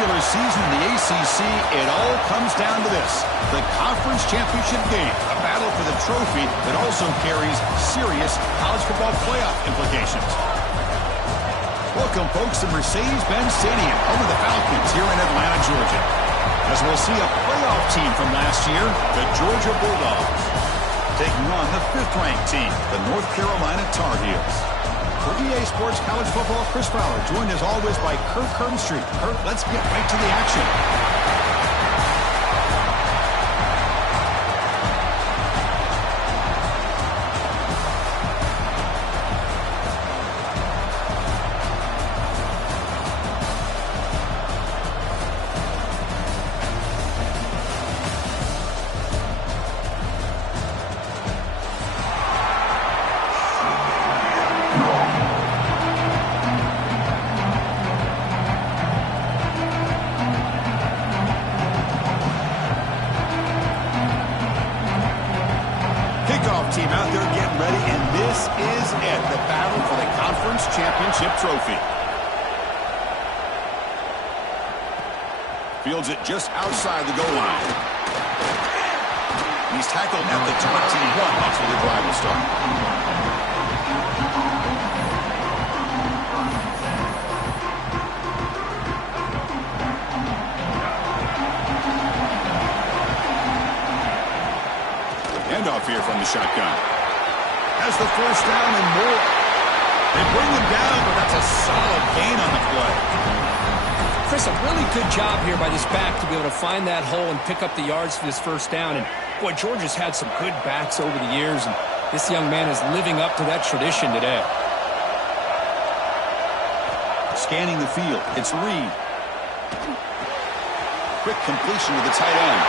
regular season in the ACC, it all comes down to this: the conference championship game, a battle for the trophy that also carries serious college football playoff implications. Welcome, folks, to Mercedes-Benz Stadium, home of the Falcons here in Atlanta, Georgia, as we'll see a playoff team from last year, the Georgia Bulldogs, taking on the 5th-ranked team, the North Carolina Tar Heels. For EA Sports College Football, Chris Fowler, joined as always by Kirk Herbstreit. Kirk, let's get right to the action. Team out there getting ready, and this is it, the battle for the conference championship trophy. Fields it just outside the goal line. He's tackled at the 21. That's where the drive will start. Handoff here from the shotgun. Has the first down and more. They bring him down, but that's a solid gain on the play. Chris, a really good job here by this back to be able to find that hole and pick up the yards for this first down. And, boy, Georgia's had some good backs over the years, and this young man is living up to that tradition today. Scanning the field, it's Reed. Quick completion to the tight end.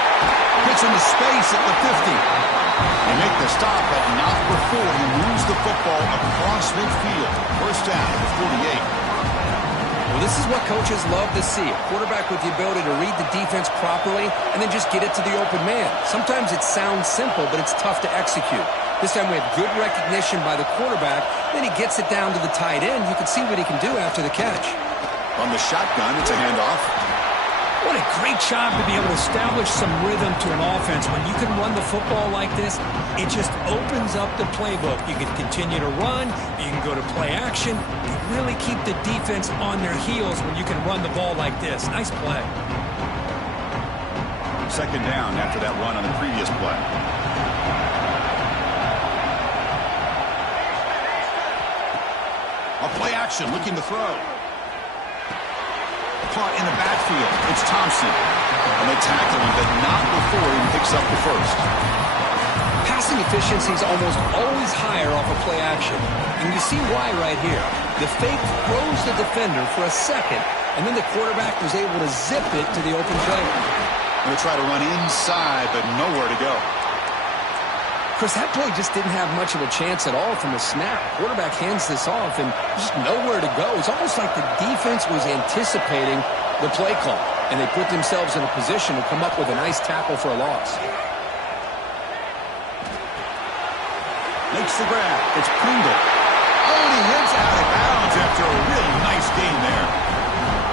Gets into space at the 50. They make the stop, but not before he moves the football across midfield. First down at the 48. Well, this is what coaches love to see. A quarterback with the ability to read the defense properly and then just get it to the open man. Sometimes it sounds simple, but it's tough to execute. This time we have good recognition by the quarterback. Then he gets it down to the tight end. You can see what he can do after the catch. On the shotgun, it's a handoff. What a great job to be able to establish some rhythm to an offense. When you can run the football like this, it just opens up the playbook. You can continue to run. You can go to play action. You really keep the defense on their heels when you can run the ball like this. Nice play. Second down after that run on the previous play. A play action, looking to throw. Caught in the backfield. It's Thompson. And they tackle him, but not before he picks up the first. Passing efficiency is almost always higher off of play action. And you see why right here. The fake throws the defender for a second, and then the quarterback was able to zip it to the open player. Going to try to run inside, but nowhere to go. Chris, that play just didn't have much of a chance at all from the snap. Quarterback hands this off, and just nowhere to go. It's almost like the defense was anticipating the play call, and they put themselves in a position to come up with a nice tackle for a loss. Makes the grab. It's Pringle. Oh, and he heads out of bounds after a really nice game there.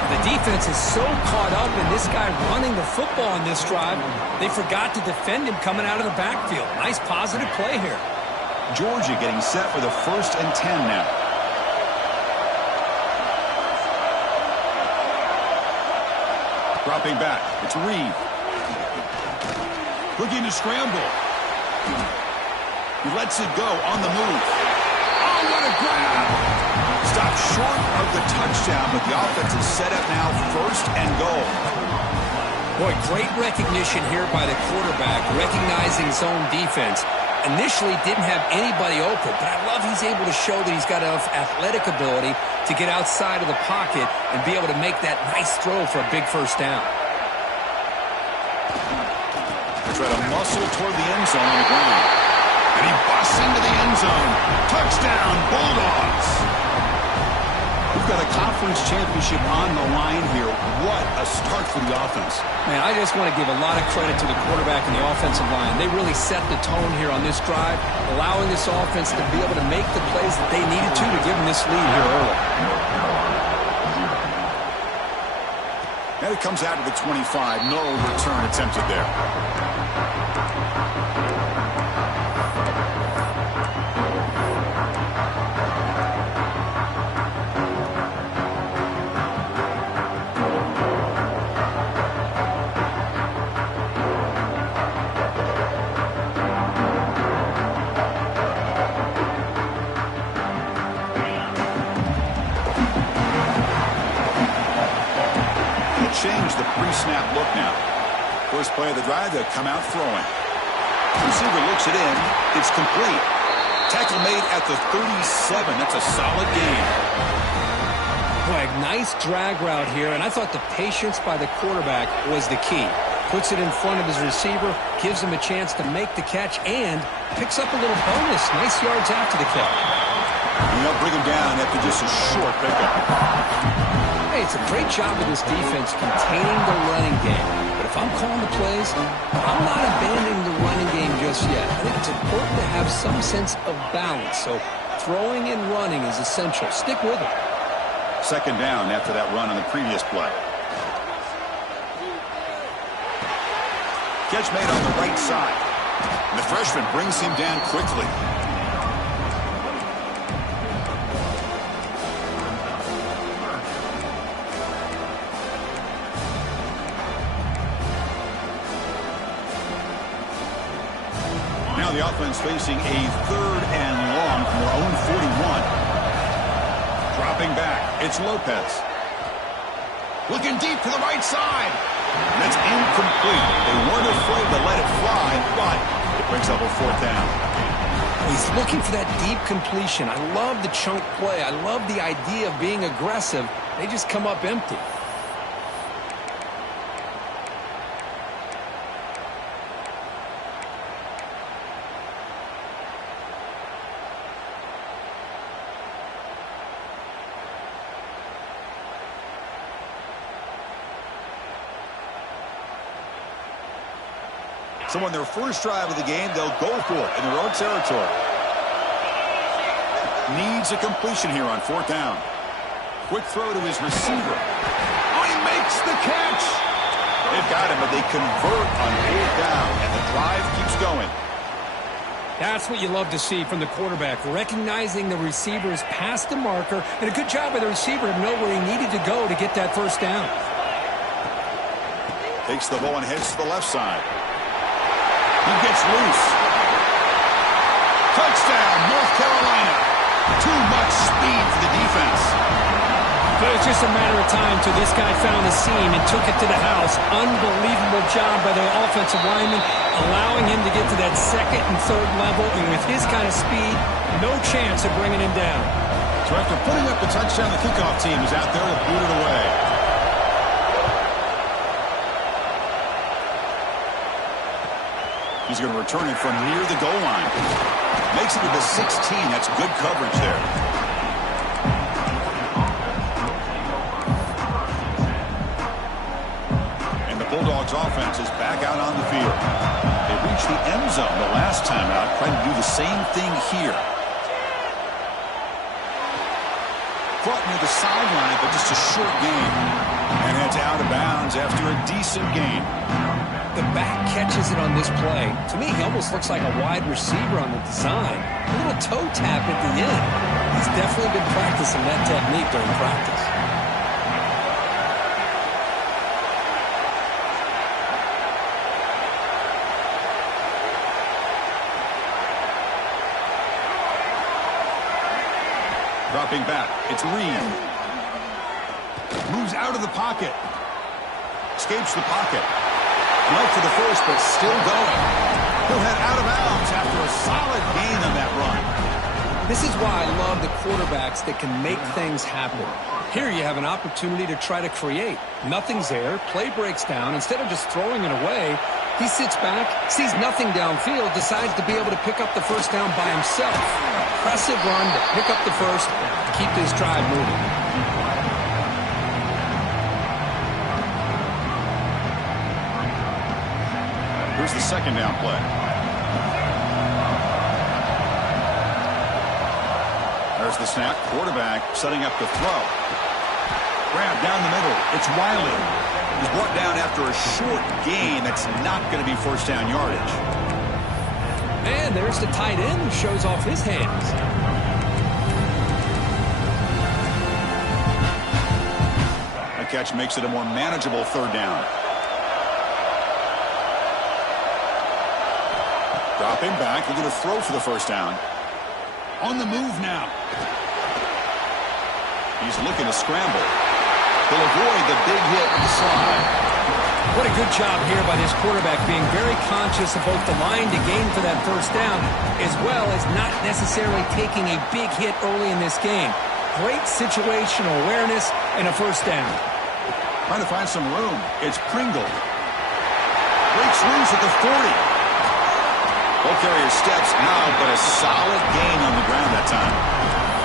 The defense is so caught up in this guy running the football in this drive, they forgot to defend him coming out of the backfield. Nice positive play here. Georgia getting set for the 1st and 10 now. Dropping back. It's Reed. Looking to scramble. He lets it go on the move. Oh, what a grab! Stopped short of the touchdown, but the offense is set up now 1st and goal. Boy, great recognition here by the quarterback, recognizing zone defense. Initially didn't have anybody open, but I love he's able to show that he's got enough athletic ability to get outside of the pocket and be able to make that nice throw for a big first down. Try to muscle toward the end zone on the ground. And he busts into the end zone. Touchdown, Bulldogs! We've got a conference championship on the line here. What a start for the offense. Man, I just want to give a lot of credit to the quarterback and the offensive line. They really set the tone here on this drive, allowing this offense to be able to make the plays that they needed to give them this lead here early. And it comes out to the 25. No return attempted there. Change the pre-snap look now. First play of the drive, they'll come out throwing. Receiver looks it in. It's complete. Tackle made at the 37. That's a solid gain. Boy, nice drag route here, and I thought the patience by the quarterback was the key. Puts it in front of his receiver, gives him a chance to make the catch, and picks up a little bonus. Nice yards after the catch. And they'll bring him down after just a short pickup. Hey, it's a great job of this defense containing the running game. But if I'm calling the plays, I'm not abandoning the running game just yet. I think it's important to have some sense of balance. So throwing and running is essential. Stick with it. Second down after that run on the previous play. Catch made on the right side. And the freshman brings him down quickly. Now the offense facing a third and long from their own 41. Dropping back, it's Lopez. Looking deep to the right side. And that's incomplete. They weren't afraid to let it fly, but it brings up a fourth down. He's looking for that deep completion. I love the chunk play. I love the idea of being aggressive. They just come up empty. So on their first drive of the game, they'll go for it in their own territory. Needs a completion here on fourth down. Quick throw to his receiver. Oh, he makes the catch. They've got him, but they convert on fourth down, and the drive keeps going. That's what you love to see from the quarterback, recognizing the receiver's past the marker, and a good job by the receiver to know where he needed to go to get that first down. Takes the ball and heads to the left side. He gets loose. Touchdown, North Carolina. Too much speed for the defense. But it's just a matter of time till this guy found the seam and took it to the house. Unbelievable job by the offensive lineman, allowing him to get to that second and third level. And with his kind of speed, no chance of bringing him down. So after putting up the touchdown, the kickoff team is out there to boot it away. He's going to return it from near the goal line. Makes it to the 16. That's good coverage there. And the Bulldogs offense is back out on the field. They reached the end zone the last time out, trying to do the same thing here. Caught near the sideline, but just a short gain. And heads out of bounds after a decent gain. The back catches it on this play. To me, he almost looks like a wide receiver on the design. A little toe tap at the end. He's definitely been practicing that technique during practice. Dropping back, it's Reed. Moves out of the pocket. Escapes the pocket. Left for the first, but still going. He'll head out of bounds after a solid gain on that run. This is why I love the quarterbacks that can make things happen. Here you have an opportunity to try to create. Nothing's there. Play breaks down. Instead of just throwing it away, he sits back, sees nothing downfield, decides to be able to pick up the first down by himself. Impressive run to pick up the first, keep this drive moving. Here's the second down play. There's the snap. Quarterback setting up the throw. Grab down the middle. It's Wiley. He's brought down after a short gain. That's not going to be first down yardage. And there's the tight end who shows off his hands. The catch makes it a more manageable third down. Dropping back, looking to throw for the first down. On the move now. He's looking to scramble. He'll avoid the big hit with the slide. What a good job here by this quarterback, being very conscious of both the line to gain for that first down, as well as not necessarily taking a big hit early in this game. Great situational awareness and a first down. Trying to find some room. It's Pringle. Breaks loose at the 40. Ball carrier steps out, but a solid gain on the ground that time.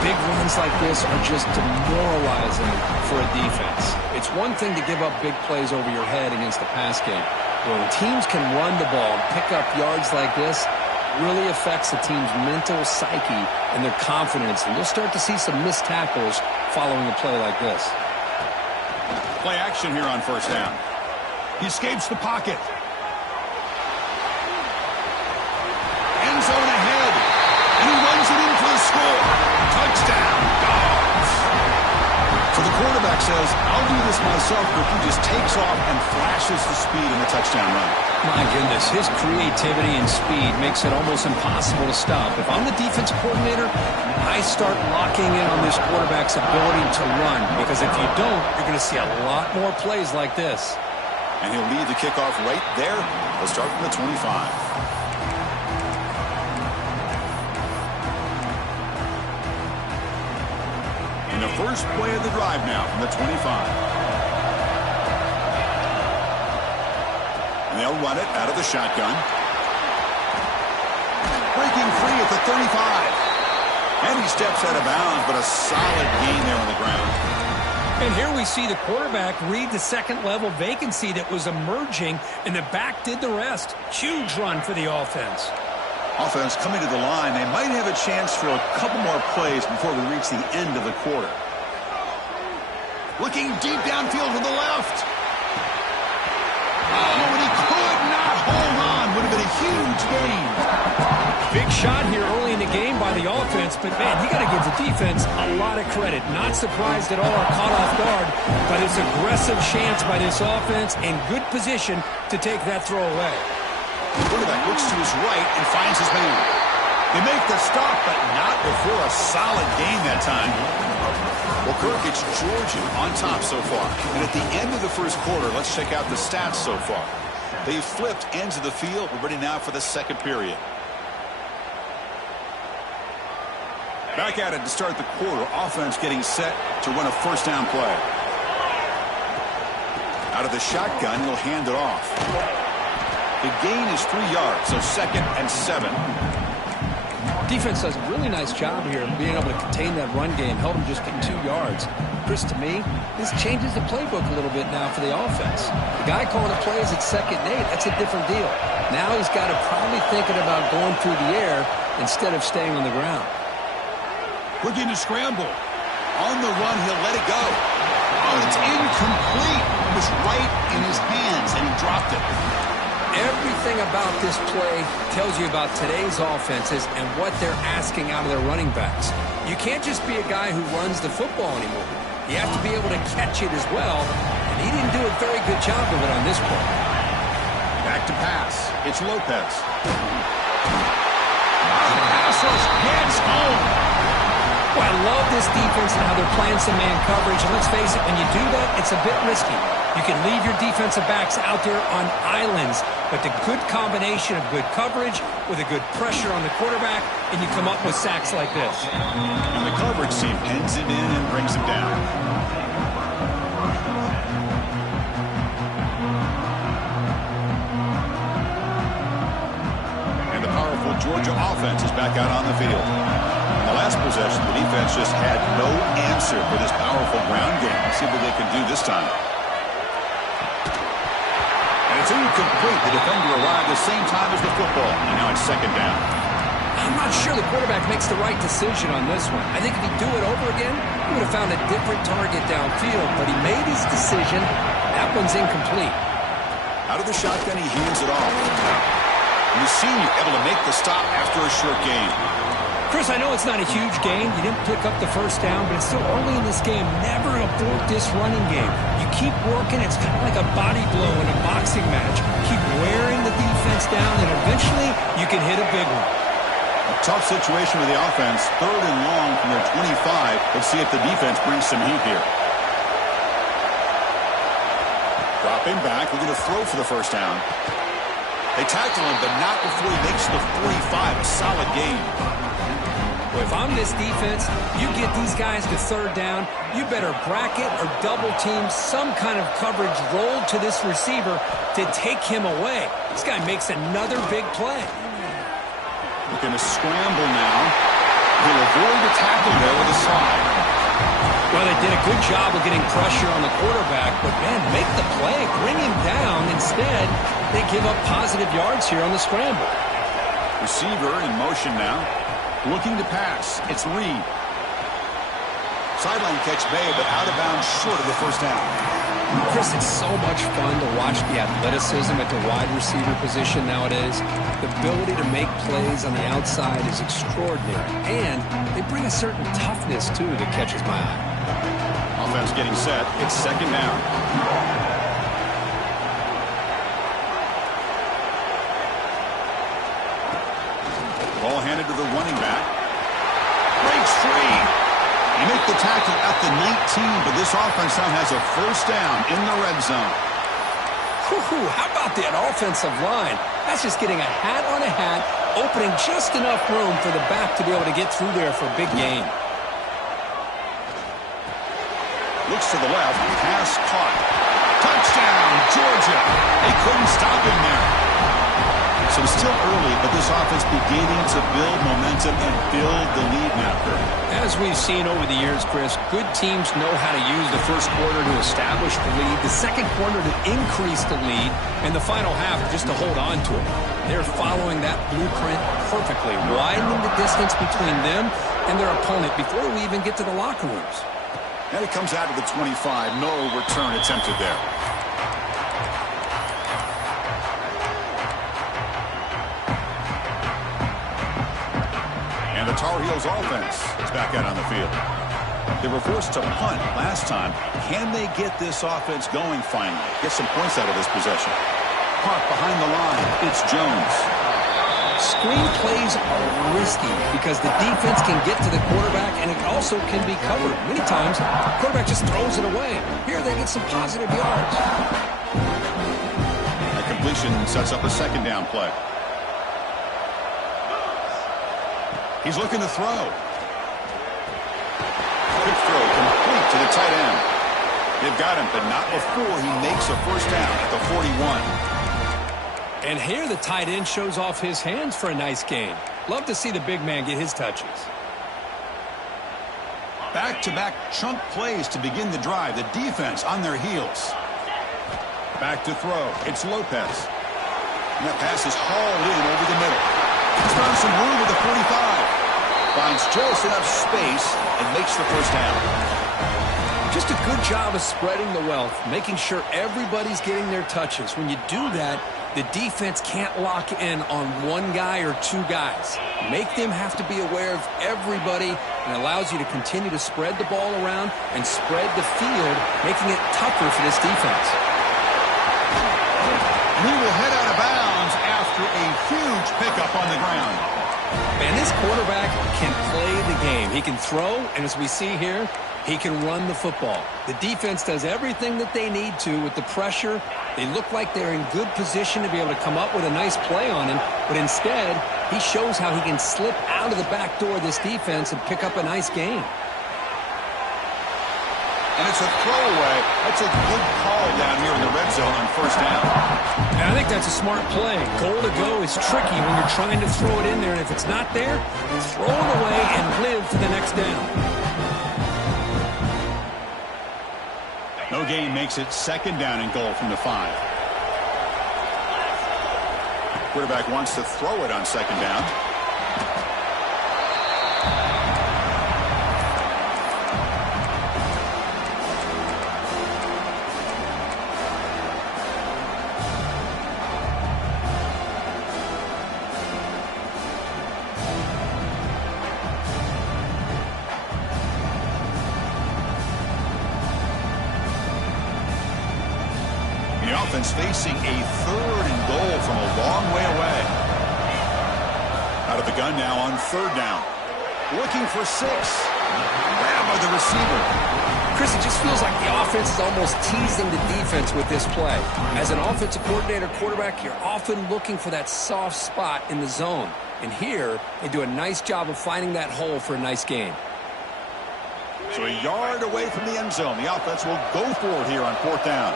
Big runs like this are just demoralizing for a defense. It's one thing to give up big plays over your head against the pass game. When teams can run the ball and pick up yards like this, really affects the team's mental psyche and their confidence. And you'll start to see some missed tackles following a play like this. Play action here on first down. He escapes the pocket. End zone ahead. And he runs it in for the score. Touchdown, Dogs. So the quarterback says, I'll do this myself, but he just takes off and flashes the speed in the touchdown run. My goodness, his creativity and speed makes it almost impossible to stop. If I'm the defensive coordinator, I start locking in on this quarterback's ability to run, because if you don't, you're going to see a lot more plays like this. And he'll lead the kickoff right there. He'll start from the 25. The first play of the drive now from the 25. And they'll run it out of the shotgun. Breaking free at the 35. And he steps out of bounds, but a solid gain there on the ground. And here we see the quarterback read the second-level vacancy that was emerging, and the back did the rest. Huge run for the offense. Offense coming to the line. They might have a chance for a couple more plays before we reach the end of the quarter. Looking deep downfield to the left. Oh, and he could not hold on. Would have been a huge gain. Big shot here early in the game by the offense, but, man, you got to give the defense a lot of credit. Not surprised at all, caught off guard by this aggressive chance by this offense, in good position to take that throw away. The quarterback looks to his right and finds his man. They make the stop, but not before a solid gain that time. Well, Kirk, it's Georgia on top so far. And at the end of the first quarter, let's check out the stats so far. They've flipped ends of the field. We're ready now for the second period. Back at it to start the quarter. Offense getting set to run a first down play. Out of the shotgun, he'll hand it off. The gain is 3 yards, so 2nd and 7. Defense does a really nice job here of being able to contain that run game, held him just getting 2 yards. Chris, to me, this changes the playbook a little bit now for the offense. The guy calling the plays at 2nd and 8, that's a different deal. Now he's got to probably thinking about going through the air instead of staying on the ground. Looking to scramble. On the run, he'll let it go. Oh, it's incomplete. It was right in his hands, and he dropped it. Everything about this play tells you about today's offenses and what they're asking out of their running backs. You can't just be a guy who runs the football anymore. You have to be able to catch it as well, and he didn't do a very good job of it on this play. Back to pass. It's Lopez. The pass was heads home. Well, I love this defense and how they're playing some man coverage. And let's face it, when you do that, it's a bit risky. You can leave your defensive backs out there on islands, but the good combination of good coverage with a good pressure on the quarterback, and you come up with sacks like this. And the coverage team pins it in and brings him down. And the powerful Georgia offense is back out on the field. In the last possession, the defense just had no answer for this powerful ground game. See what they can do this time. And it's incomplete. The defender arrived the same time as the football. And now it's 2nd down. I'm not sure the quarterback makes the right decision on this one. I think if he'd do it over again, he would have found a different target downfield, but he made his decision. That one's incomplete. Out of the shotgun, he hands it off. And the senior able to make the stop after a short gain. Chris, I know it's not a huge gain. You didn't pick up the first down, but it's still early in this game. Never abort this running game. You keep working. It's kind of like a body blow in a boxing match. Keep wearing the defense down, and eventually you can hit a big one. A tough situation with the offense. 3rd and long from their 25. Let's see if the defense brings some heat here. Dropping back. We're going to throw for the first down. They tackle him, but not before he makes the 45. A solid gain. Well, if I'm this defense, you get these guys to 3rd down, you better bracket or double team some kind of coverage rolled to this receiver to take him away. This guy makes another big play. Looking to scramble now. He'll avoid the tackle there with a slide. Well, they did a good job of getting pressure on the quarterback, but, man, make the play. Bring him down. Instead, they give up positive yards here on the scramble. Receiver in motion now. Looking to pass. It's Reed. Sideline catch made, but out of bounds short of the first down. Chris, it's so much fun to watch the athleticism at the wide receiver position nowadays. The ability to make plays on the outside is extraordinary, and they bring a certain toughness, too, that catches my eye. Offense getting set. It's 2nd down. Ball handed to the running back. Breaks free. They make the tackle at the 19, but this offense now has a first down in the red zone. How about that offensive line? That's just getting a hat on a hat, opening just enough room for the back to be able to get through there for a big gain. Looks to the left. Pass caught. Touchdown, Georgia. They couldn't stop him there. So it's still early, but this offense beginning to build momentum and build the lead now. As we've seen over the years, Chris, good teams know how to use the first quarter to establish the lead, the second quarter to increase the lead, and the final half just to hold on to it. They're following that blueprint perfectly, widening the distance between them and their opponent before we even get to the locker rooms. And it comes out of the 25. No return attempted there. And the Tar Heels offense is back out on the field. They were forced to punt last time. Can they get this offense going finally? Get some points out of this possession. Punt behind the line. It's Jones. Screen plays are risky because the defense can get to the quarterback and it also can be covered. Many times, the quarterback just throws it away. Here they get some positive yards. A completion sets up a 2nd down play. He's looking to throw. Quick throw complete to the tight end. They've got him, but not before he makes a first down at the 41. And here the tight end shows off his hands for a nice gain. Love to see the big man get his touches. Back-to-back chunk plays to begin the drive. The defense on their heels. Back to throw. It's Lopez. And that pass is hauled in over the middle. He's found some room with the 45. Finds just enough space and makes the first down. Just a good job of spreading the wealth, making sure everybody's getting their touches. When you do that, the defense can't lock in on one guy or two guys. Make them have to be aware of everybody, and allows you to continue to spread the ball around and spread the field, making it tougher for this defense. And he will head out of bounds after a huge pickup on the ground. Man, this quarterback can play the game. He can throw, and as we see here, he can run the football. The defense does everything that they need to with the pressure. They look like they're in good position to be able to come up with a nice play on him, but instead, he shows how he can slip out of the back door of this defense and pick up a nice gain. And it's a throwaway. That's a good call down here in the red zone on first down. And I think that's a smart play. Goal to go is tricky when you're trying to throw it in there, and if it's not there, throw it away and live for the next down. No gain makes it 2nd down and goal from the 5. Quarterback wants to throw it on 2nd down. offense facing a 3rd and goal from a long way away. Out of the gun now on 3rd down. Looking for 6. Grabbed by the receiver. Chris, it just feels like the offense is almost teasing the defense with this play. As an offensive coordinator, quarterback, you're often looking for that soft spot in the zone. And here, they do a nice job of finding that hole for a nice gain. So a yard away from the end zone. The offense will go for it here on 4th down.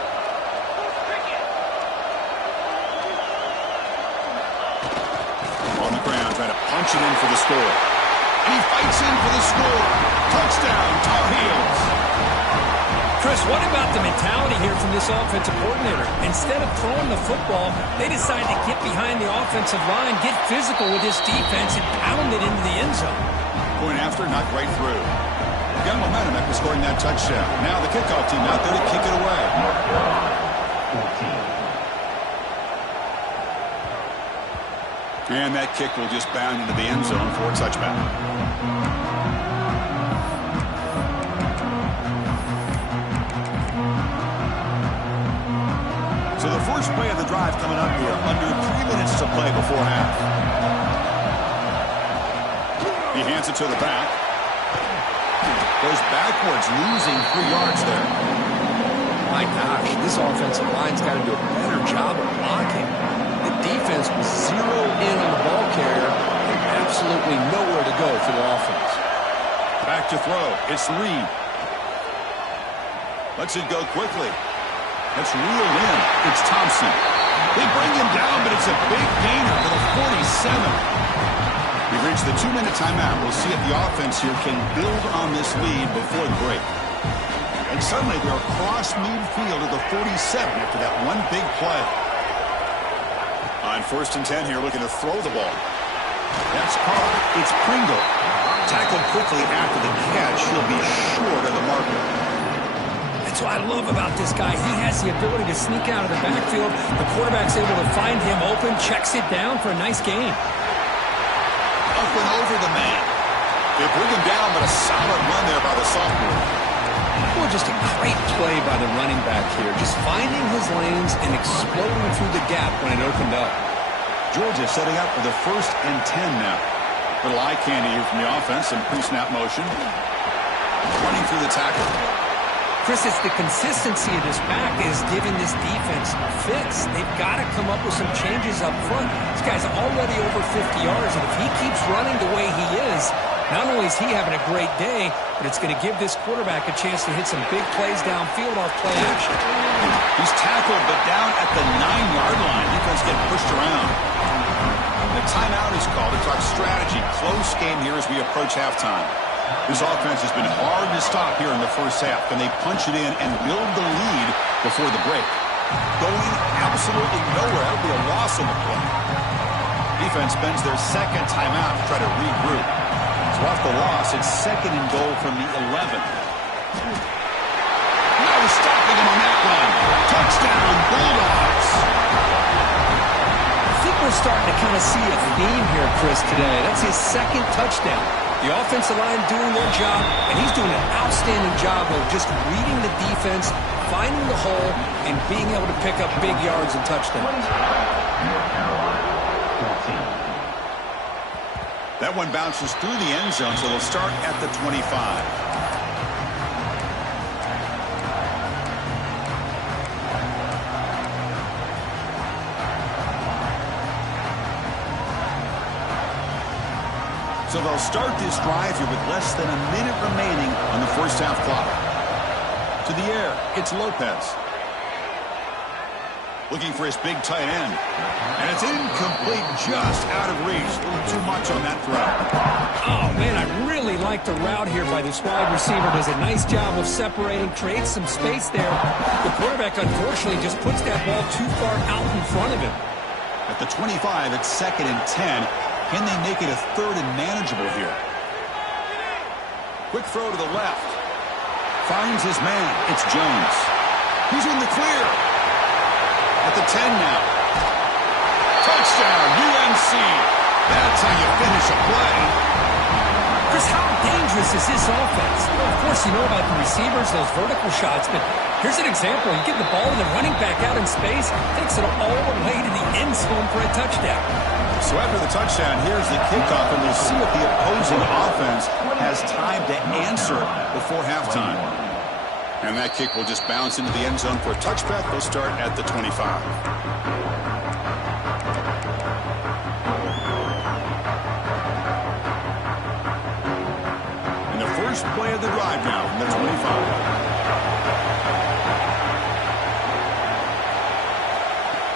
On the ground, trying to punch it in for the score. And he fights in for the score. Touchdown, Tar Heels. Chris, what about the mentality here from this offensive coordinator? Instead of throwing the football, they decide to get behind the offensive line, get physical with this defense, and pound it into the end zone. Point after, knocked right through. Got momentum after scoring that touchdown. Now the kickoff team out there to kick it away. And that kick will just bound into the end zone for a touchback. So the first play of the drive coming up here. Under 3 minutes to play before half. He hands it to the back. Goes backwards, losing 3 yards there. My gosh, this offensive line's got to do a better job of blocking. The defense was zeroed in on the ball carrier and absolutely nowhere to go for the offense. Back to throw. It's Reed. Lets it go quickly. That's reeled in. It's Thompson. They bring him down, but it's a big gainer for the 47. We've reached the 2-minute timeout. We'll see if the offense here can build on this lead before the break. And suddenly they're across midfield at the 47 after that one big play. On 1st and 10 here, looking to throw the ball. That's caught. It's Pringle. Tackled quickly after the catch. He'll be short of the marker. That's what I love about this guy. He has the ability to sneak out of the backfield. The quarterback's able to find him open, checks it down for a nice gain. Up and over the man. They bring him down, but a solid run there by the sophomore. Well, just a great play by the running back here. Just finding his lanes and exploding through the gap when it opened up. Georgia setting up for the 1st and 10 now. Little eye candy here from the offense. Some pre-snap motion. Running through the tackle. Chris, it's the consistency of this back is giving this defense a fix. They've got to come up with some changes up front. This guy's already over 50 yards, and if he keeps running the way he is, not only is he having a great day, but it's going to give this quarterback a chance to hit some big plays downfield off play action. He's tackled, but down at the 9-yard line. Defense getting pushed around. The timeout is called to talk strategy. Close game here as we approach halftime. This offense has been hard to stop here in the first half. Can they punch it in and build the lead before the break? Going absolutely nowhere. That'll be a loss on the play. Defense spends their 2nd timeout to try to regroup. So off the loss, it's 2nd and goal from the 11. No stopping him on that one. Touchdown, Bulldogs. I think we're starting to kind of see a theme here, Chris, today. That's his 2nd touchdown. The offensive line doing their job, and he's doing an outstanding job of just reading the defense, finding the hole, and being able to pick up big yards and touchdowns. That one bounces through the end zone, so they'll start at the 25. So they'll start this drive here with less than a minute remaining on the first half clock. To the air, it's Lopez. Looking for his big tight end. And it's incomplete, just out of reach. A little too much on that throw. Oh, man, I really like the route here by this wide receiver. Does a nice job of separating, creates some space there. The quarterback, unfortunately, just puts that ball too far out in front of him. At the 25, it's 2nd and 10. Can they make it a 3rd and manageable here? Quick throw to the left. Finds his man. It's Jones. He's in the clear. At the 10 now. Touchdown, UNC. That's how you finish a play. Chris, how dangerous business is this offense? Well, of course, you know about the receivers, those vertical shots, but here's an example. You get the ball and the running back out in space, takes it all the way to the end zone for a touchdown. So after the touchdown, here's the kickoff, and we'll see if the opposing offense has time to answer before halftime. And that kick will just bounce into the end zone for a touchback. They'll start at the 25. First play of the drive now from the 25.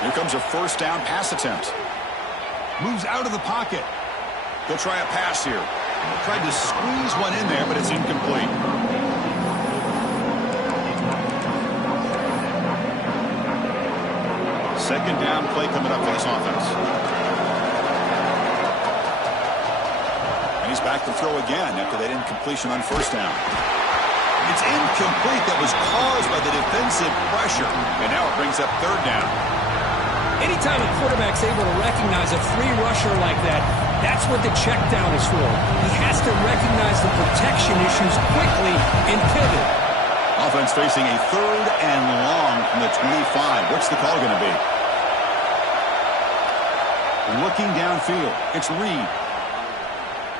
Here comes a first down pass attempt. Moves out of the pocket. They'll try a pass here. Tried to squeeze one in there, but it's incomplete. Second down play coming up for this offense. He's back to throw again after that incompletion on first down. It's incomplete. That was caused by the defensive pressure. And now it brings up third down. Anytime a quarterback's able to recognize a free rusher like that, that's what the check down is for. He has to recognize the protection issues quickly and pivot. Offense facing a third and long from the 25. What's the call going to be? Looking downfield. It's Reed.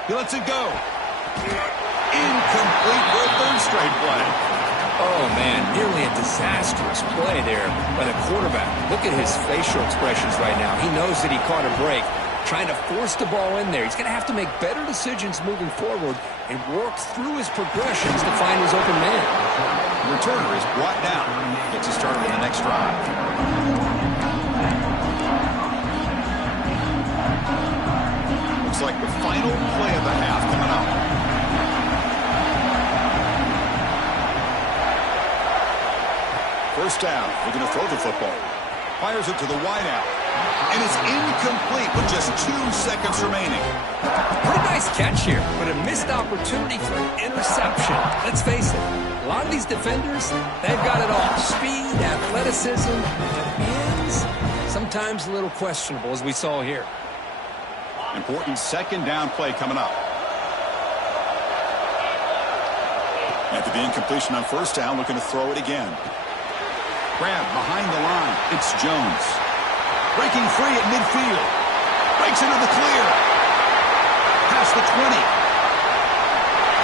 He lets it go. Incomplete for a third straight play. Oh, man, nearly a disastrous play there by the quarterback. Look at his facial expressions right now. He knows that he caught a break, trying to force the ball in there. He's going to have to make better decisions moving forward and work through his progressions to find his open man. The returner is brought down. Gets us started on the next drive. Like the final play of the half coming up. First down. We're going to throw the football. Fires it to the wideout. And it's incomplete with just 2 seconds remaining. Pretty nice catch here, but a missed opportunity for an interception. Let's face it, a lot of these defenders, they've got it all. Speed, athleticism, but hands, sometimes a little questionable, as we saw here. Important second down play coming up. After the incompletion on first down, looking to throw it again. Grab behind the line. It's Jones. Breaking free at midfield. Breaks into the clear. Past the 20.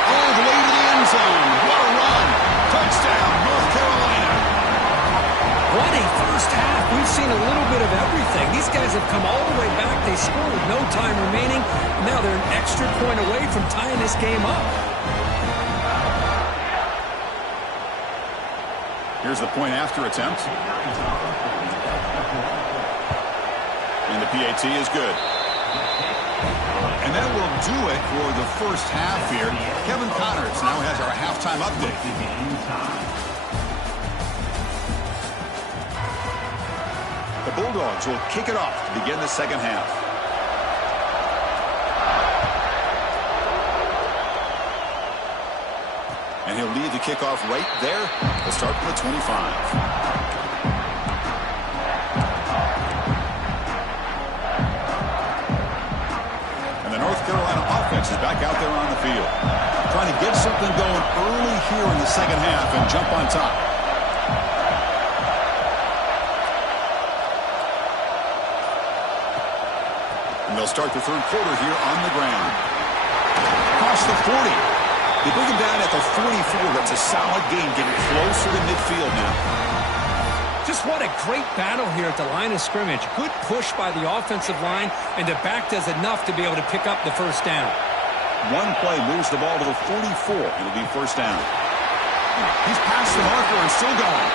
All the way to the end zone. What a run. Touchdown, North Carolina. What a first half. We've seen a little bit of everything. These guys have come all the way back. They scored with no time remaining. Now they're an extra point away from tying this game up. Here's the point after attempt. And the PAT is good. And that will do it for the first half here. Kevin Connors now has our halftime update. The Bulldogs will kick it off to begin the second half. And he'll lead the kickoff right there. We'll start from the 25. And the North Carolina offense is back out there on the field. Trying to get something going early here in the second half and jump on top. They'll start the third quarter here on the ground. Across the 40. They bring him down at the 44. That's a solid gain, getting closer to midfield now. Just what a great battle here at the line of scrimmage. Good push by the offensive line, and the back does enough to be able to pick up the first down. One play moves the ball to the 44. It'll be first down. He's past the marker and still going.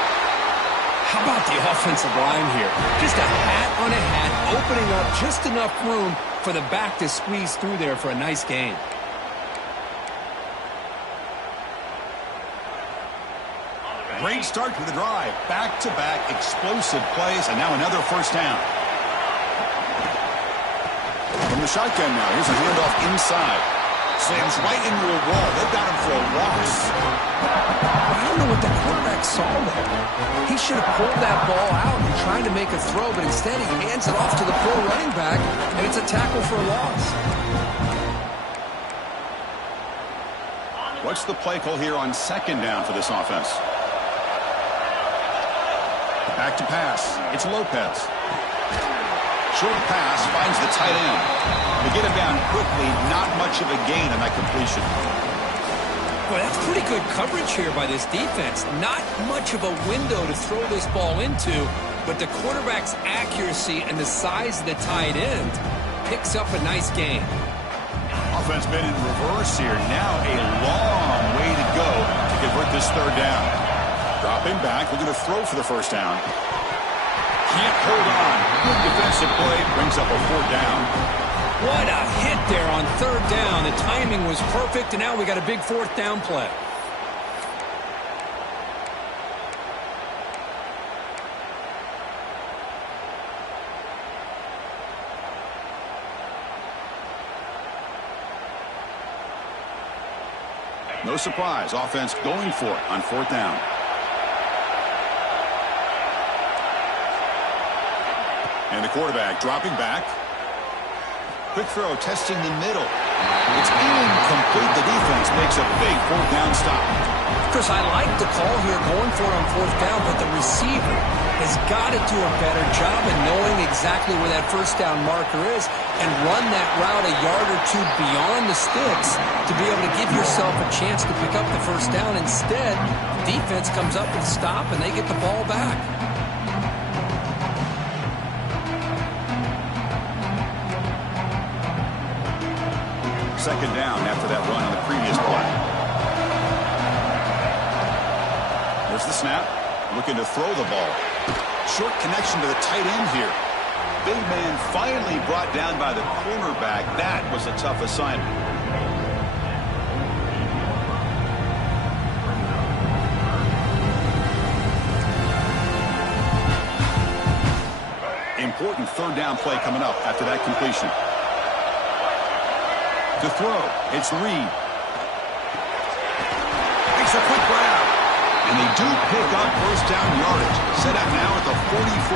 How about the offensive line here? Just a hat on a hat, opening up just enough room for the back to squeeze through there for a nice gain. Great start to the drive. Back-to-back explosive plays, and now another first down. From the shotgun now, here's a handoff inside. Slams right into a wall. They've got him for a loss. I don't know what the quarterback saw there. He should have pulled that ball out and tried to make a throw, but instead he hands it off to the pro running back, and it's a tackle for a loss. What's the play call here on second down for this offense? Back to pass. It's Lopez. Short pass finds the tight end. They get him down quickly. Not much of a gain on that completion. Well, that's pretty good coverage here by this defense. Not much of a window to throw this ball into, but the quarterback's accuracy and the size of the tight end picks up a nice gain. Offense been in reverse here. Now a long way to go to convert this third down. Dropping back, looking to throw for the first down. Can't hold on. Good defensive play, brings up a fourth down. What a hit there on third down. The timing was perfect, and now we got a big fourth down play. No surprise, offense going for it on fourth down. And the quarterback dropping back. Quick throw, testing the middle. It's incomplete. The defense makes a big fourth down stop. Chris, I like the call here going for it on fourth down, but the receiver has got to do a better job of knowing exactly where that first down marker is and run that route a yard or two beyond the sticks to be able to give yourself a chance to pick up the first down. Instead, the defense comes up with a stop and they get the ball back. Second down after that run on the previous play. There's the snap. Looking to throw the ball. Short connection to the tight end here. Big man finally brought down by the cornerback. That was a tough assignment. Important third down play coming up after that completion. To throw, it's Reed. Makes a quick grab. And they do pick up first down yardage. Set up now at the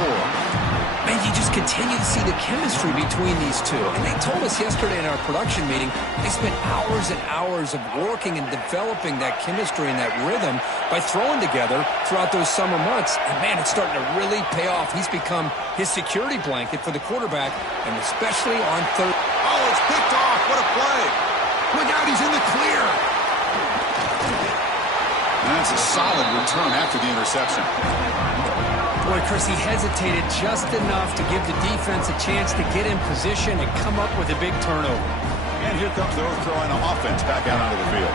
44. Man, you just continue to see the chemistry between these two. And they told us yesterday in our production meeting, they spent hours and hours of working and developing that chemistry and that rhythm by throwing together throughout those summer months. And man, it's starting to really pay off. He's become his security blanket for the quarterback, and especially on third. Oh, it's picked off. What a play. Look out, he's in the clear. And that's a solid return after the interception. Boy, Chris, he hesitated just enough to give the defense a chance to get in position and come up with a big turnover. And here comes the North Carolina offense back out onto the field.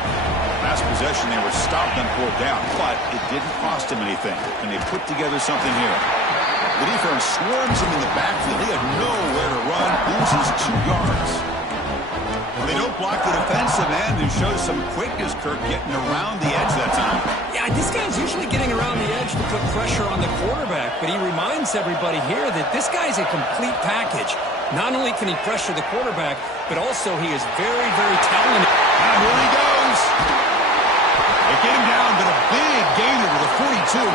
Last possession, they were stopped on fourth down, but it didn't cost them anything. And they put together something here. The defense swarms him in the backfield. They have nowhere to run, loses 2 yards. Well, they don't block the defensive end and show some quickness, Kirk, getting around the edge that time. Yeah, this guy's usually getting around the edge to put pressure on the quarterback, but he reminds everybody here that this guy's a complete package. Not only can he pressure the quarterback, but also he is very, very talented. And here he goes. They get him down, but a big gainer to the 42.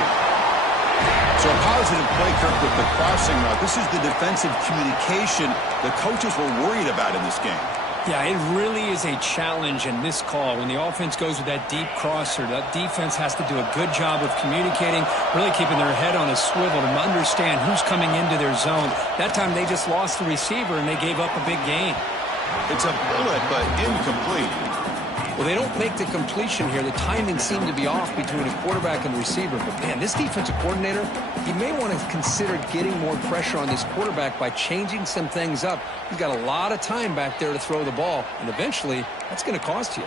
So a positive play, Kirk, with the crossing route. This is the defensive communication the coaches were worried about in this game. Yeah, it really is a challenge in this call. When the offense goes with that deep crosser, that defense has to do a good job of communicating, really keeping their head on a swivel to understand who's coming into their zone. That time they just lost the receiver and they gave up a big gain. It's a bullet, but incomplete. Well, they don't make the completion here. The timing seemed to be off between a quarterback and the receiver. But, man, this defensive coordinator, he may want to consider getting more pressure on this quarterback by changing some things up. He's got a lot of time back there to throw the ball, and eventually that's going to cost you.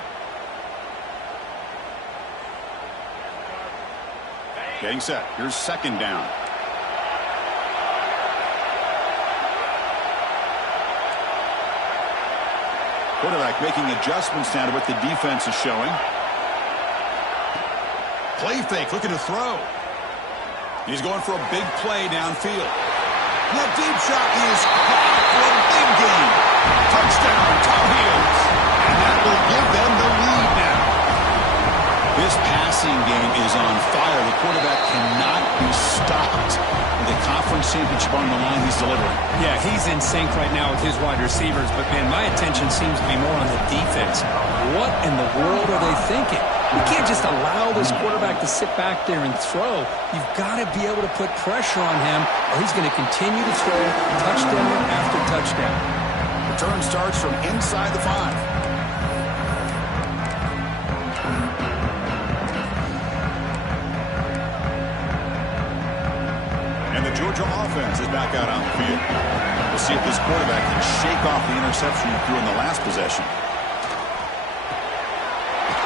Getting set. Here's second down. Quarterback making adjustments now to what the defense is showing. Play fake, looking to throw. He's going for a big play downfield. That deep shot is caught for a big gain. Touchdown, Tar Heels. And that will give them the lead now. This passing game is on fire. The quarterback cannot be stopped. The conference championship on the line, he's delivering. Yeah, he's in sync right now with his wide receivers, but, man, my attention seems to be more on the defense. What an in the world are they thinking? You can't just allow this quarterback to sit back there and throw. You've got to be able to put pressure on him, or he's going to continue to throw touchdown after touchdown. Return starts from inside the 5. The Georgia offense is back out on the field. We'll see if this quarterback can shake off the interception he threw in the last possession.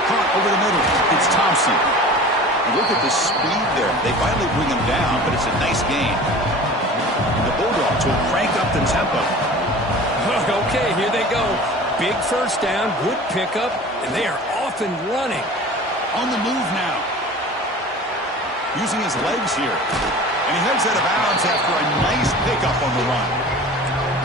Caught over the middle. It's Thompson. And look at the speed there. They finally bring him down, but it's a nice gain. The Bulldogs will crank up the tempo. Okay, here they go. Big first down, good pickup, and they are off and running. On the move now. Using his legs here. And he heads out of bounds after a nice pickup on the run.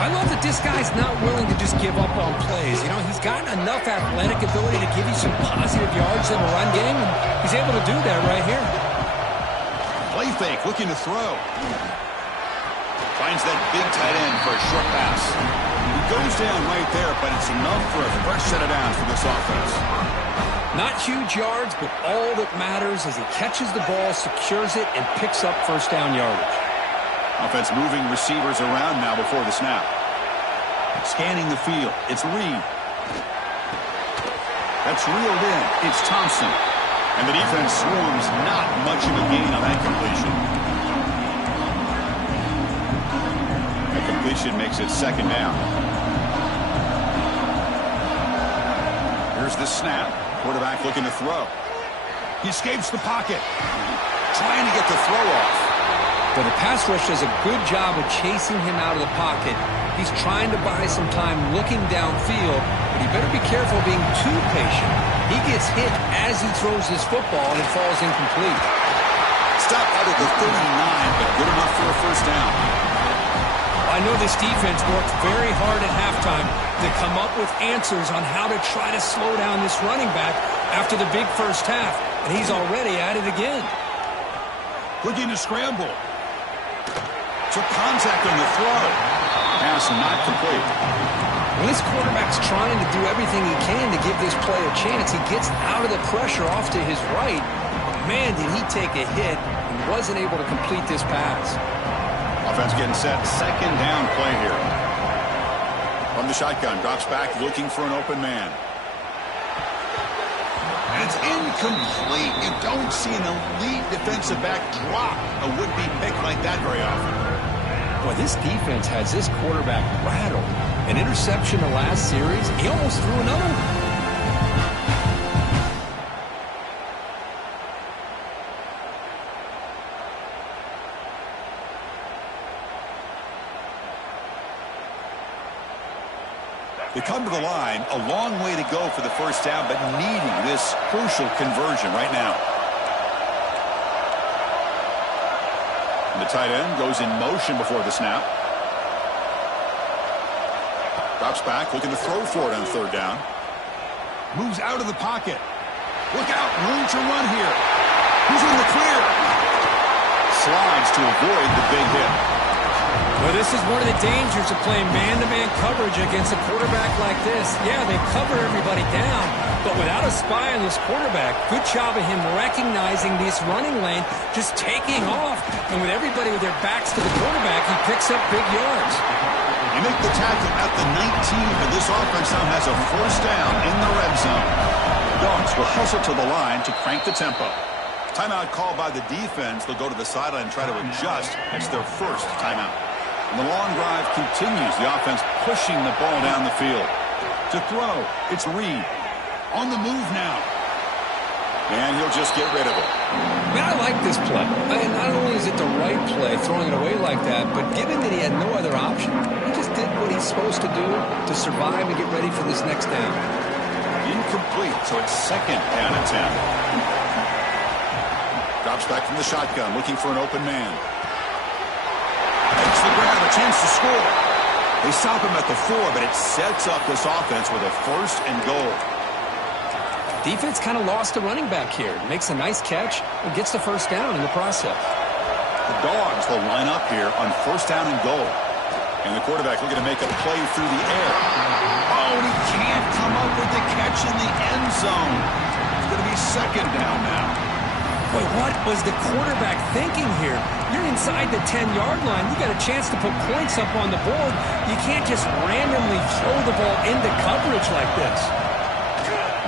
I love that this guy's not willing to just give up on plays. You know, he's got enough athletic ability to give you some positive yards in the run game, and he's able to do that right here. Play fake, looking to throw. Finds that big tight end for a short pass. He goes down right there, but it's enough for a fresh set of downs for this offense. Not huge yards, but all that matters is he catches the ball, secures it, and picks up first down yardage. Offense moving receivers around now before the snap. Scanning the field. It's Reed. That's reeled in. It's Thompson. And the defense swarms not much of a gain on that completion. That completion makes it second down. Here's the snap. Quarterback looking to throw. He escapes the pocket. Trying to get the throw off. But the pass rush does a good job of chasing him out of the pocket. He's trying to buy some time looking downfield, but he better be careful being too patient. He gets hit as he throws this football, and it falls incomplete. Stop out at the 39, but good enough for a first down. I know this defense worked very hard at halftime to come up with answers on how to try to slow down this running back after the big first half, and he's already at it again. Looking to scramble. Took contact on the throw. Pass not complete. When this quarterback's trying to do everything he can to give this play a chance, he gets out of the pressure off to his right. But man, did he take a hit and wasn't able to complete this pass. Offense getting set. Second down play here. From the shotgun, drops back looking for an open man. And it's incomplete. You don't see an elite defensive back drop a would-be pick like that very often. Boy, this defense has this quarterback rattled. An interception the last series, he almost threw another one. They come to the line, a long way to go for the first down, but needing this crucial conversion right now. And the tight end goes in motion before the snap. Drops back, looking to throw for it on third down. Moves out of the pocket. Look out, room to run here. Who's in the clear? Slides to avoid the big hit. Well, this is one of the dangers of playing man-to-man coverage against a quarterback like this. Yeah, they cover everybody down, but without a spy on this quarterback, good job of him recognizing this running lane, just taking off. And with everybody with their backs to the quarterback, he picks up big yards. You make the tackle at the 19, but this offense now has a first down in the red zone. Dogs will hustle to the line to crank the tempo. Timeout called by the defense. They'll go to the sideline and try to adjust. It's their first timeout. And the long drive continues. The offense pushing the ball down the field. To throw, it's Reed. On the move now. And he'll just get rid of it. Man, I like this play. I mean, not only is it the right play, throwing it away like that, but given that he had no other option, he just did what he's supposed to do to survive and get ready for this next down. Incomplete, so it's second down and 10. Drops back from the shotgun, looking for an open man. Makes the grab, a chance to score. They stop him at the 4, but it sets up this offense with a first and goal. Defense kind of lost a running back here. Makes a nice catch and gets the first down in the process. The Dogs will line up here on first down and goal. And the quarterback looking to make a play through the air. Oh, and he can't come up with the catch in the end zone. second down now. Boy, what was the quarterback thinking here? You're inside the 10-yard line. You got a chance to put points up on the board. You can't just randomly throw the ball into coverage like this.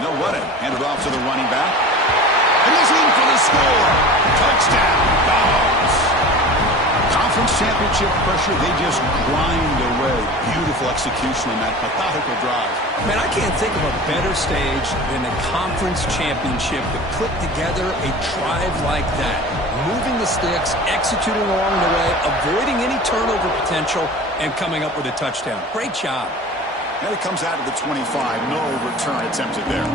No running. Handed off to the running back. And he's in for the score. Touchdown, Dogs. Conference championship pressure, they just grind away. Beautiful execution on that methodical drive. Man, I can't think of a better stage than the conference championship to put together a drive like that. Moving the sticks, executing along the way, avoiding any turnover potential, and coming up with a touchdown. Great job. And it comes out of the 25. No return attempted there.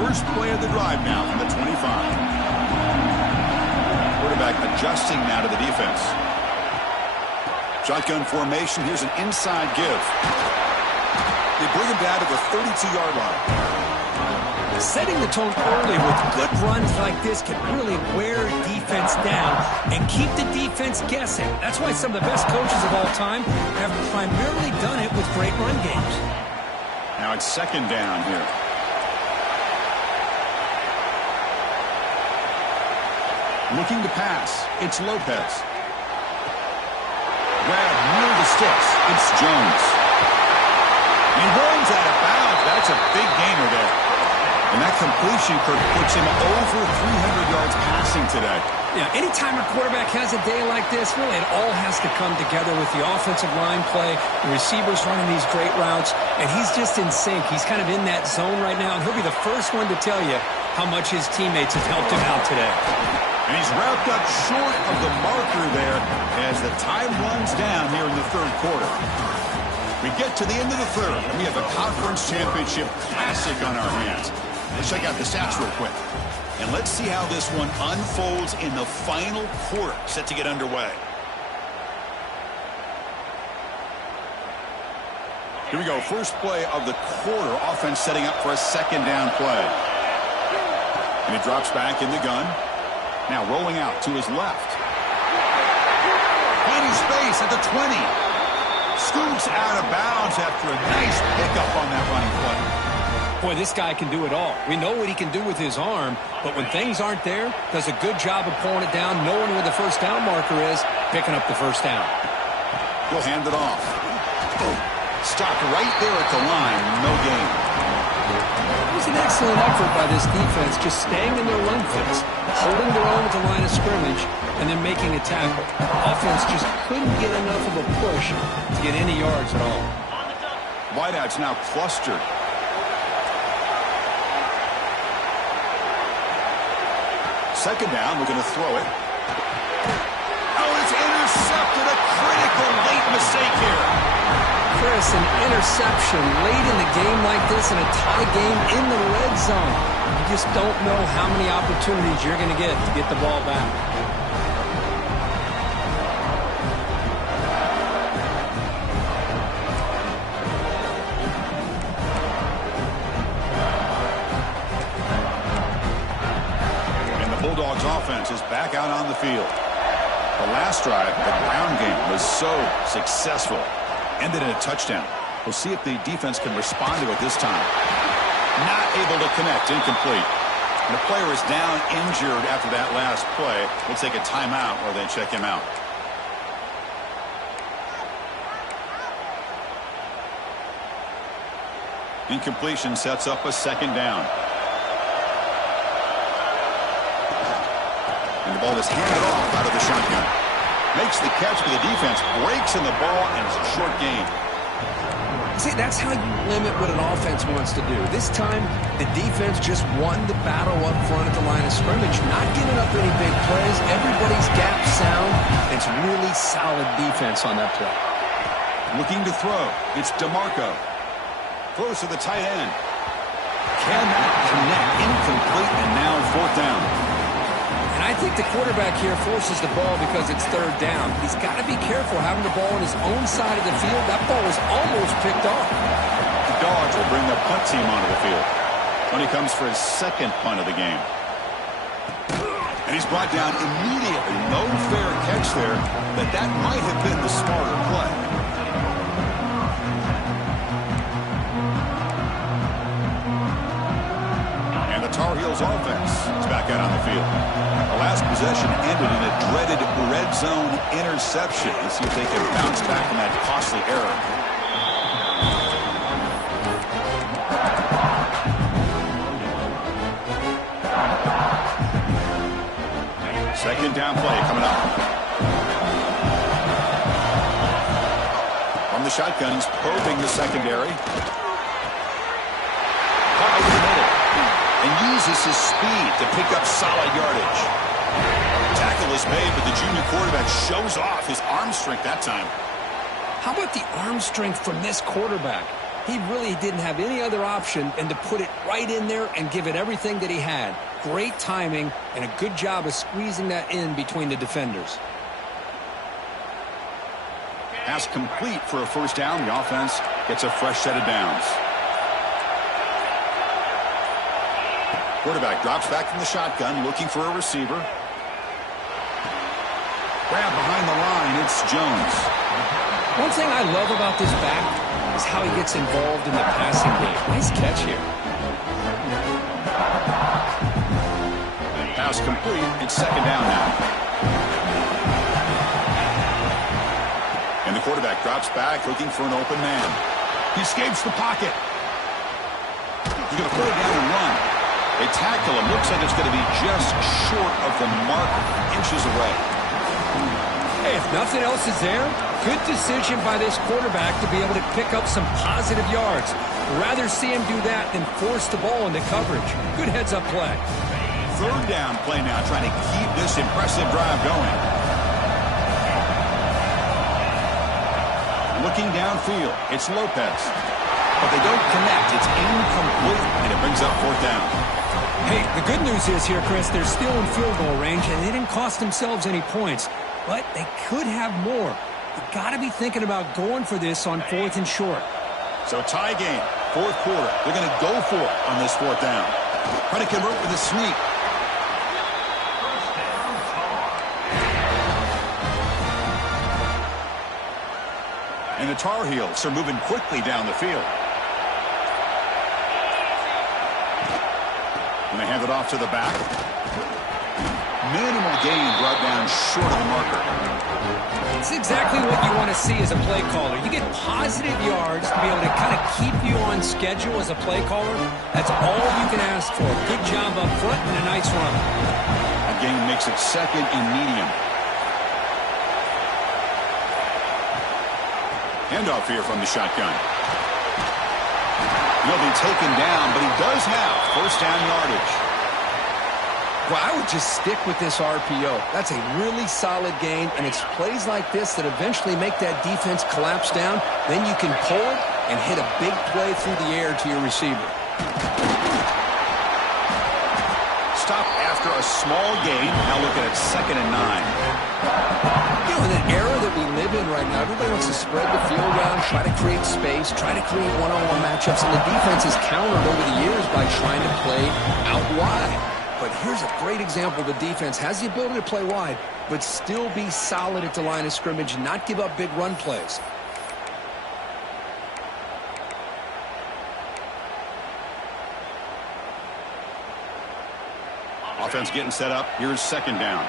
First play of the drive now from the 25. Quarterback adjusting now to the defense. Shotgun formation. Here's an inside give. They bring him down to the 32-yard line. Setting the tone early with good runs like this can really wear defense down and keep the defense guessing. That's why some of the best coaches of all time have primarily done it with great run games. Now it's second down here. Looking to pass. It's Lopez. Grab near the sticks. It's Jones. He runs out of bounds. That's a big gainer there. And that completion, Kirk, puts him over 300 yards passing today. Yeah, anytime a quarterback has a day like this, really it all has to come together with the offensive line play, the receivers running these great routes, and he's just in sync. He's kind of in that zone right now, and he'll be the first one to tell you how much his teammates have helped him out today. And he's wrapped up short of the marker there as the time runs down here in the third quarter. We get to the end of the third, and we have a conference championship classic on our hands. Let's check out the stats real quick. And let's see how this one unfolds in the final quarter, set to get underway. Here we go. First play of the quarter. Offense setting up for a second down play. And he drops back in the gun. Now rolling out to his left. Finding space at the 20. Scoops out of bounds after a nice pickup on that running play. Boy, this guy can do it all. We know what he can do with his arm, but when things aren't there, does a good job of pulling it down, knowing where the first down marker is, picking up the first down. He'll hand it off. Stopped right there at the line. No gain. It was an excellent effort by this defense, just staying in their run fits, holding their own at the line of scrimmage, and then making a tackle. Offense just couldn't get enough of a push to get any yards at all. Wideouts now clustered. Second down, we're going to throw it. Oh, it's intercepted. A critical late mistake here. Chris, an interception late in the game like this in a tie game in the red zone. You just don't know how many opportunities you're going to get the ball back. Bulldogs offense is back out on the field. The last drive, the ground game, was so successful. Ended in a touchdown. We'll see if the defense can respond to it this time. Not able to connect. Incomplete. And the player is down injured after that last play. We'll take a timeout while they check him out. Incompletion sets up a second down. And the ball is handed off out of the shotgun. Makes the catch for the defense. Breaks in the ball, and it's a short gain. See, that's how you limit what an offense wants to do. This time, the defense just won the battle up front at the line of scrimmage. Not giving up any big plays. Everybody's gap sound. It's really solid defense on that play. Looking to throw. It's DeMarco. Throws to the tight end. Cannot connect. Incomplete, and now fourth down. And I think the quarterback here forces the ball because it's third down. He's got to be careful having the ball on his own side of the field. That ball was almost picked off. The Dogs will bring the punt team onto the field when he comes for his second punt of the game. And he's brought down immediately. No fair catch there, but that might have been the smarter play. interception. Let's see if they can bounce back from that costly error. Second down play coming up. From the shotgun, he's probing the secondary. Caught over the middle. And uses his speed to pick up solid yardage. Tackle is made, but the junior quarterback shows off his arm strength that time. How about the arm strength from this quarterback? He really didn't have any other option than to put it right in there and give it everything that he had. Great timing and a good job of squeezing that in between the defenders. Pass complete for a first down. The offense gets a fresh set of downs. Quarterback drops back from the shotgun, looking for a receiver. Grab behind the line, it's Jones. One thing I love about this back is how he gets involved in the passing game. Nice catch here. Pass complete. It's second down now. And the quarterback drops back, looking for an open man. He escapes the pocket. He's going to put it down and run. They tackle him. Looks like it's going to be just short of the mark, inches away. Hey, if nothing else is there, good decision by this quarterback to be able to pick up some positive yards. Rather see him do that than force the ball into coverage. Good heads-up play. Third down play now, trying to keep this impressive drive going. Looking downfield, it's Lopez. But they don't connect. It's incomplete, and it brings up fourth down. Hey, the good news is here, Chris, they're still in field goal range, and they didn't cost themselves any points. But they could have more. You've got to be thinking about going for this on fourth and short. So tie game, fourth quarter. They're going to go for it on this fourth down. Trying to convert with a sneak. And the Tar Heels are moving quickly down the field. And they hand it off to the back. Minimal gain brought down short of the marker. It's exactly what you want to see as a play caller. You get positive yards to be able to kind of keep you on schedule as a play caller. That's all you can ask for. Good job up front and a nice run. A gain makes it second and medium. Handoff here from the shotgun. He'll be taken down, but he does have first down yardage. Well, I would just stick with this RPO. That's a really solid gain, and it's plays like this that eventually make that defense collapse down. Then you can pull it and hit a big play through the air to your receiver. Stop after a small gain. Now looking at second and 9. You know, in an era that we live in right now, everybody wants to spread the field around, try to create space, try to create one-on-one matchups, and the defense has countered over the years by trying to play out wide. But here's a great example. The defense has the ability to play wide, but still be solid at the line of scrimmage, not give up big run plays. Offense getting set up. Here's second down.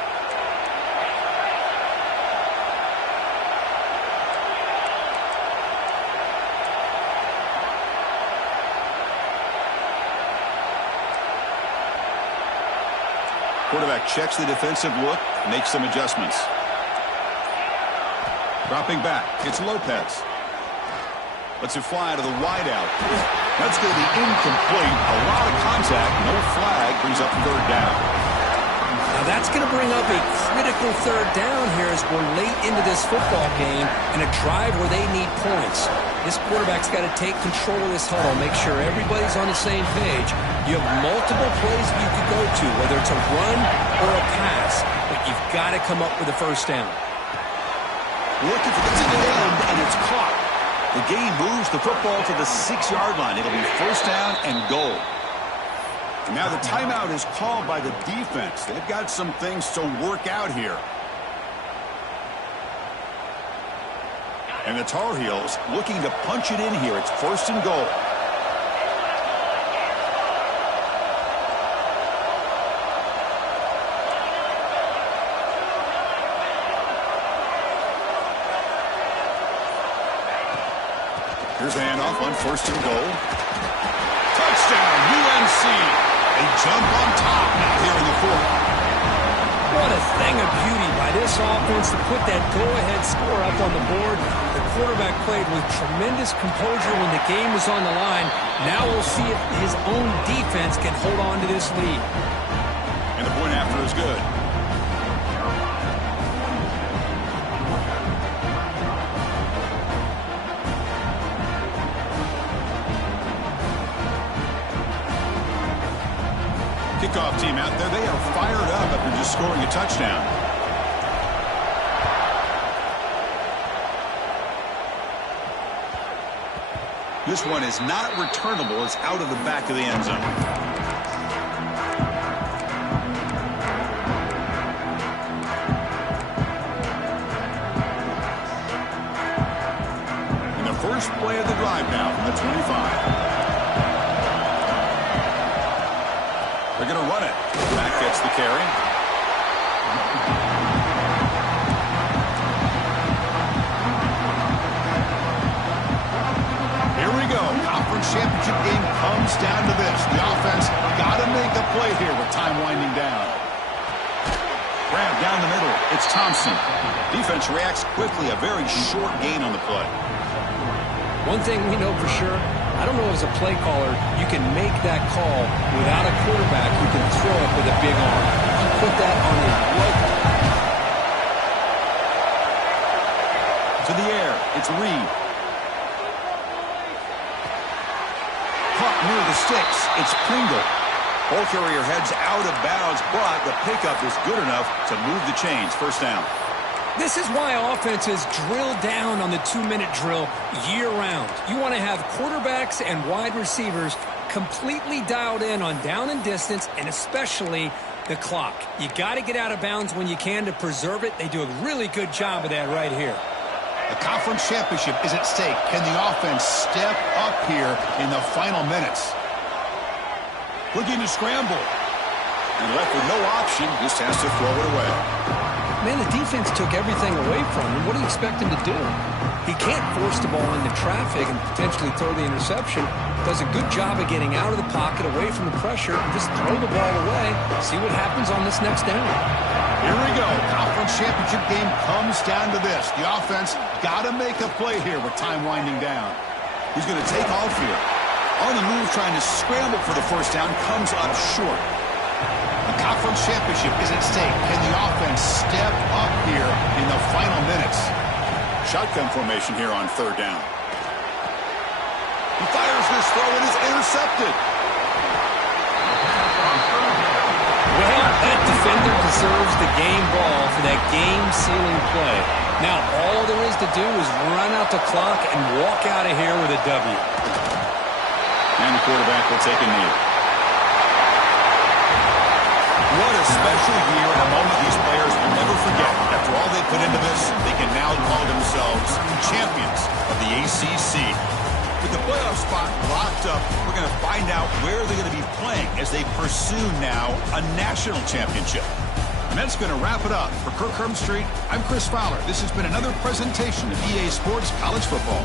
Quarterback checks the defensive look, makes some adjustments. Dropping back, it's Lopez. Lets it fly to the wideout. That's going to be incomplete. A lot of contact, no flag, brings up third down. Now that's going to bring up a critical third down here as we're late into this football game in a drive where they need points. This quarterback's got to take control of this huddle, make sure everybody's on the same page. You have multiple plays you could go to, whether it's a run or a pass, but you've got to come up with a first down. Looking for the end, and it's caught. The game moves the football to the 6-yard line. It'll be first down and goal. And now the timeout is called by the defense. They've got some things to work out here. And the Tar Heels looking to punch it in here. It's first and goal. Here's the handoff on 1st and goal. Touchdown, UNC. They jump on top now here in the 4th. What a thing of beauty by this offense to put that go-ahead score up on the board. The quarterback played with tremendous composure when the game was on the line. Now we'll see if his own defense can hold on to this lead. And the point after is good. Kickoff team out there, they are fired up after just scoring a touchdown. This one is not returnable. It's out of the back of the end zone. And the first play of the drive now from the 25. They're going to run it. Mack gets the carry. Here we go. Conference championship game comes down to this. The offense got to make a play here with time winding down. Grab down the middle. It's Thompson. Defense reacts quickly. A very short gain on the play. One thing we know for sure, I don't know as a play caller, you can make that call without a quarterback who can throw it with a big arm. He put that on his right. To the air, it's Reed. Caught near the sticks, it's Pringle. Ball carrier heads out of bounds, but the pickup is good enough to move the chains. First down. This is why offenses drill down on the 2-minute drill year-round. You want to have quarterbacks and wide receivers completely dialed in on down and distance, and especially the clock. You got to get out of bounds when you can to preserve it. They do a really good job of that right here. The conference championship is at stake. Can the offense step up here in the final minutes? Looking to scramble. And left with no option, just has to throw it away. Man, the defense took everything away from him. What do you expect him to do? He can't force the ball into traffic and potentially throw the interception. Does a good job of getting out of the pocket, away from the pressure, and just throw the ball away. See what happens on this next down. Here we go. Conference championship game comes down to this. The offense got to make a play here with time winding down. He's going to take off here. On the move, trying to scramble for the first down, comes up short. The conference championship is at stake. Can the offense step up here in the final minutes? Shotgun formation here on 3rd down. He fires this throw and is intercepted. Well, that defender deserves the game ball for that game-sealing play. Now, all there is to do is run out the clock and walk out of here with a W. And the quarterback will take a knee. What a special year and a moment these players will never forget. After all they put into this, they can now call themselves champions of the ACC. With the playoff spot locked up, we're going to find out where they're going to be playing as they pursue now a national championship. And that's going to wrap it up. For Kirk Herbstreit, I'm Chris Fowler. This has been another presentation of EA Sports College Football.